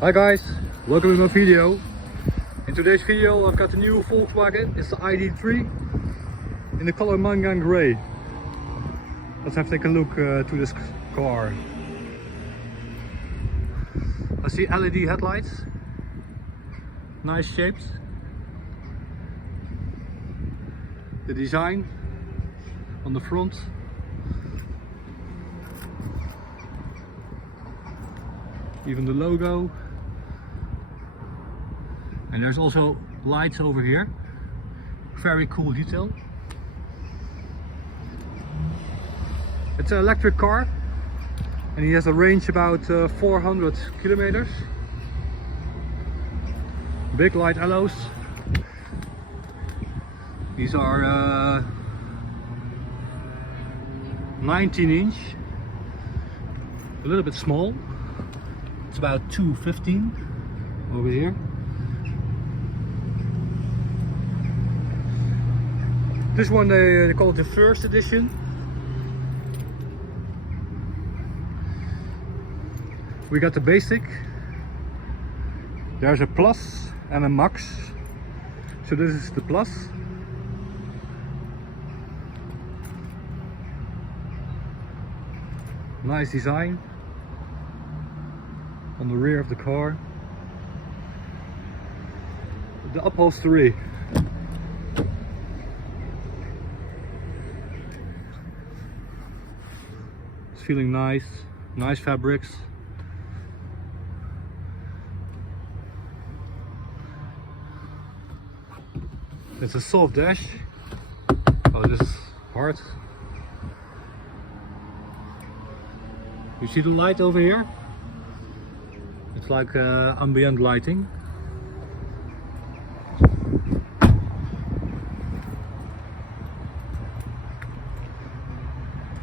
Hi guys, welcome to my video. In today's video I've got the new Volkswagen, it's the ID3 in the color Mangan Grey. Let's have a take a look to this car. I see LED headlights, nice shapes. The design on the front. Even the logo. And there's also lights over here. Very cool detail. It's an electric car and he has a range about 400 kilometers. Big light alloys. These are 19-inch. A little bit small. It's about 215 over here. This one they call it the first edition. We got the basic. There's a plus and a max. So this is the plus. Nice design on the rear of the car. The upholstery. It's feeling nice, nice fabrics. It's a soft dash. Oh, this is hard. You see the light over here? It's like ambient lighting.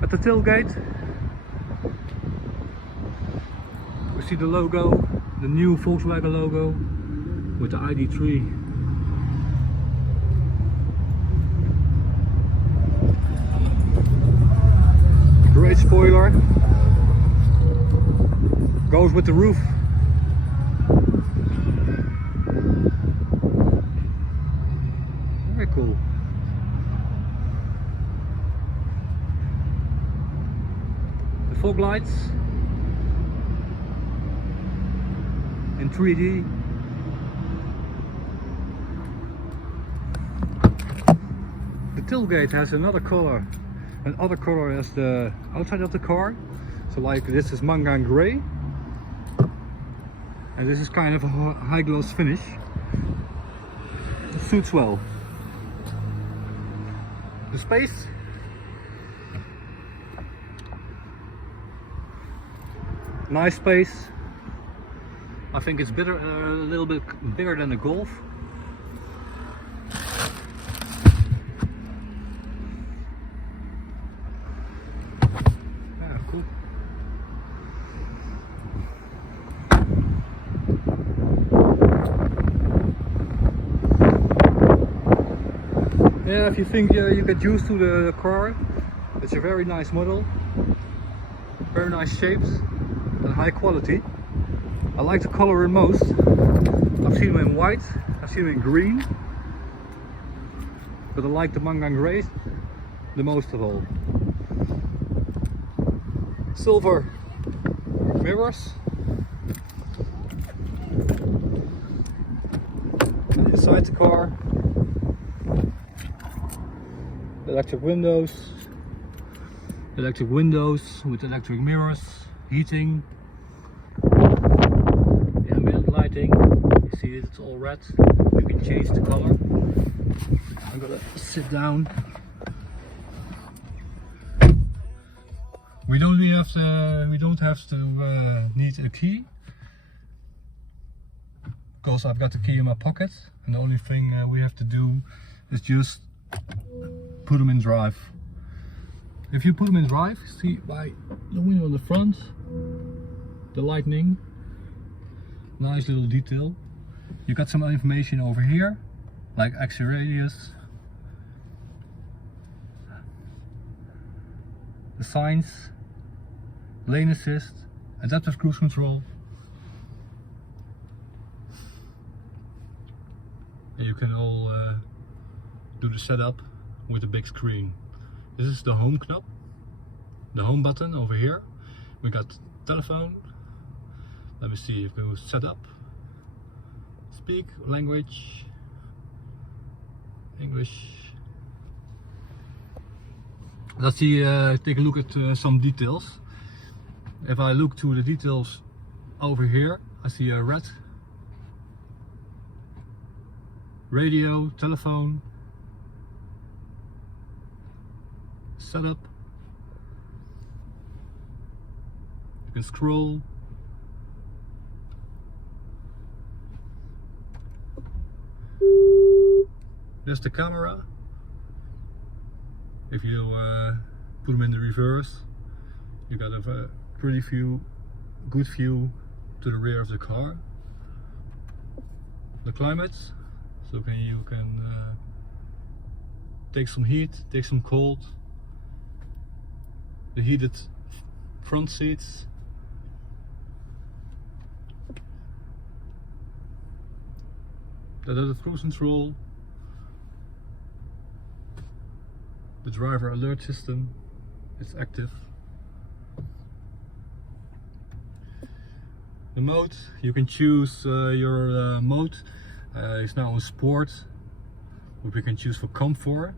At the tailgate we see the logo, the new Volkswagen logo with the ID3. Great spoiler. Goes with the roof. Very cool. The fog lights in 3D. The tailgate has another color. Another color as the outside of the car. So like this is Mangan Grey. And this is kind of a high gloss finish. It suits well. The space. Nice space. I think it's a little bit bigger than the Golf. Yeah, cool. Yeah, if you think you get used to the car, it's a very nice model. Very nice shapes and high quality. I like the color in most. I've seen them in white, I've seen them in green. But I like the Mangan Grey the most of all. Silver mirrors. Inside the car. Electric windows with electric mirrors, heating, the ambient lighting. You see it's all red. You can change the color. I'm gonna sit down. We don't have to need a key because I've got the key in my pocket, and the only thing we have to do is just put them in drive. If you put them in drive, see by the window on the front, the lightning, nice little detail. You got some information over here, like exit radius, the signs, lane assist, adaptive cruise control. and you can all do the setup with a big screen. This is the home knob, the home button over here. We got telephone. Let me see if we will set up, speak language, English. Let's see, take a look at some details. If I look to the details over here, I see a red radio, telephone, setup. You can scroll. There's the camera. If you put them in the reverse, you got a pretty good view to the rear of the car. The climate, so you can take some heat, take some cold. The heated front seats. The cruise control. The driver alert system is active. The mode, you can choose your mode. It's now on sport, but we can choose for comfort.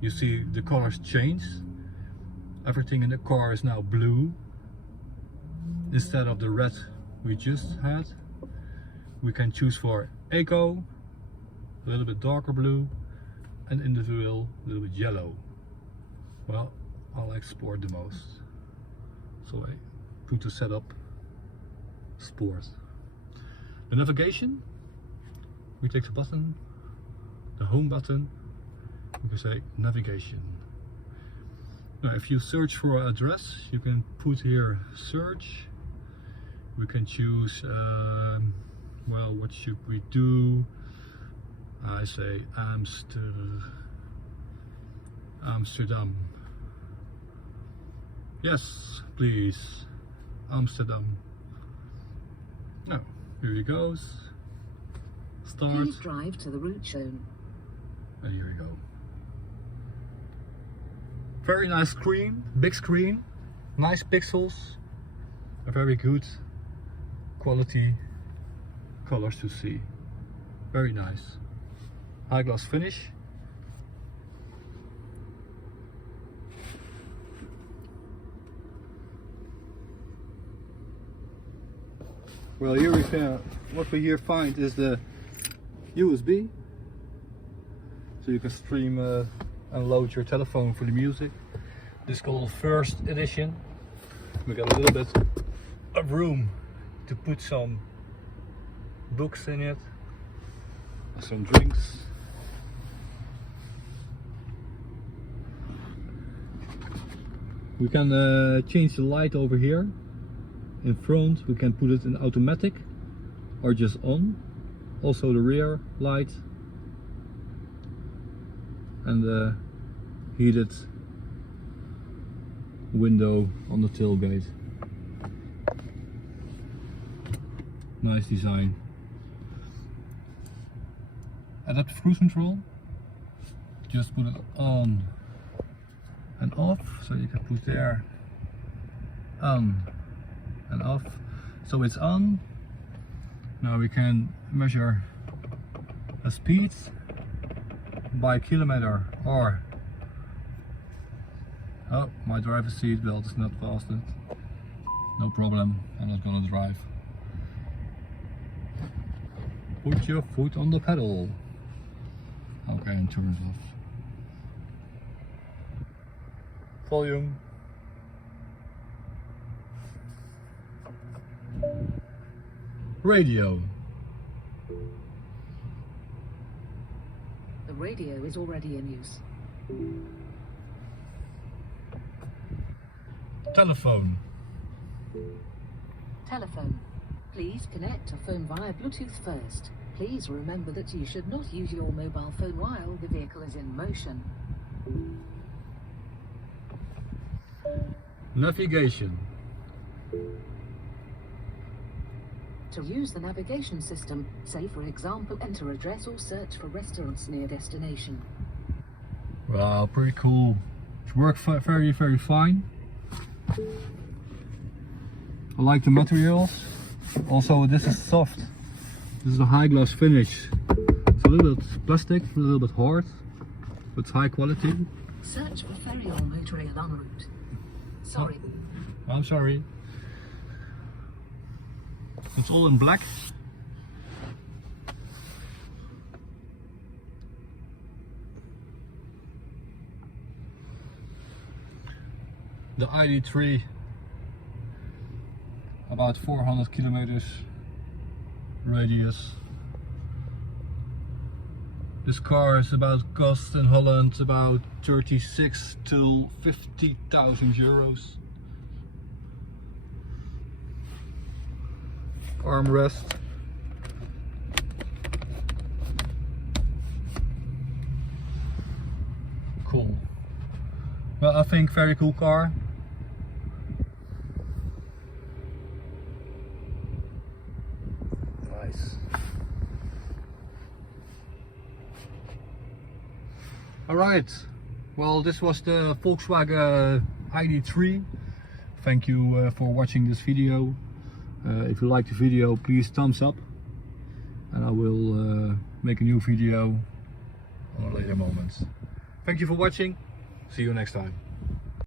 You see the colors change. Everything in the car is now blue instead of the red we just had. We can choose for eco, a little bit darker blue, and individual, a little bit yellow. Well, I like sport the most, so I put the setup sport. The navigation, we take the button, the home button, we can say navigation. Now if you search for an address, you can put here search. We can choose, well, what should we do? I say Amsterdam. Yes, please, Amsterdam. Now, here he goes. Start. Please drive to the route shown. And here we go. Very nice screen, big screen, nice pixels, a very good quality colors to see. Very nice. High gloss finish. Well, here we can, what we here find is the USB, so you can stream and load your telephone for the music. This is called first edition. We got a little bit of room to put some books in it, some drinks. We can change the light over here. In front we can put it in automatic or just on. Also the rear light and the heated window on the tailgate. Nice design. Adaptive cruise control. Just put it on and off, so you can put there on and off. So it's on. Now we can measure a speed by kilometer, or oh, my driver's seat belt is not fastened. No problem, I'm not gonna drive. Put your foot on the pedal. Okay, and turn it off. Volume. Radio. The radio is already in use. Telephone. Telephone. Please connect a phone via Bluetooth first. Please remember that you should not use your mobile phone while the vehicle is in motion. Navigation. To use the navigation system, say for example, enter address or search for restaurants near destination. Wow, pretty cool. It works very fine. I like the materials. Also, this is soft. This is a high gloss finish. It's a little bit plastic, a little bit hard, but it's high quality. Search for ferry or motorway en route. Sorry. Oh, I'm sorry. It's all in black. The ID3, about 400 kilometers radius. This car is cost in Holland about 36 to 50,000 euros. Armrest. Cool. Well, I think very cool car. Nice. Alright, well, this was the Volkswagen ID3. Thank you for watching this video. If you like the video, please thumbs up, and I will make a new video on a later moment. Thank you for watching. See you next time.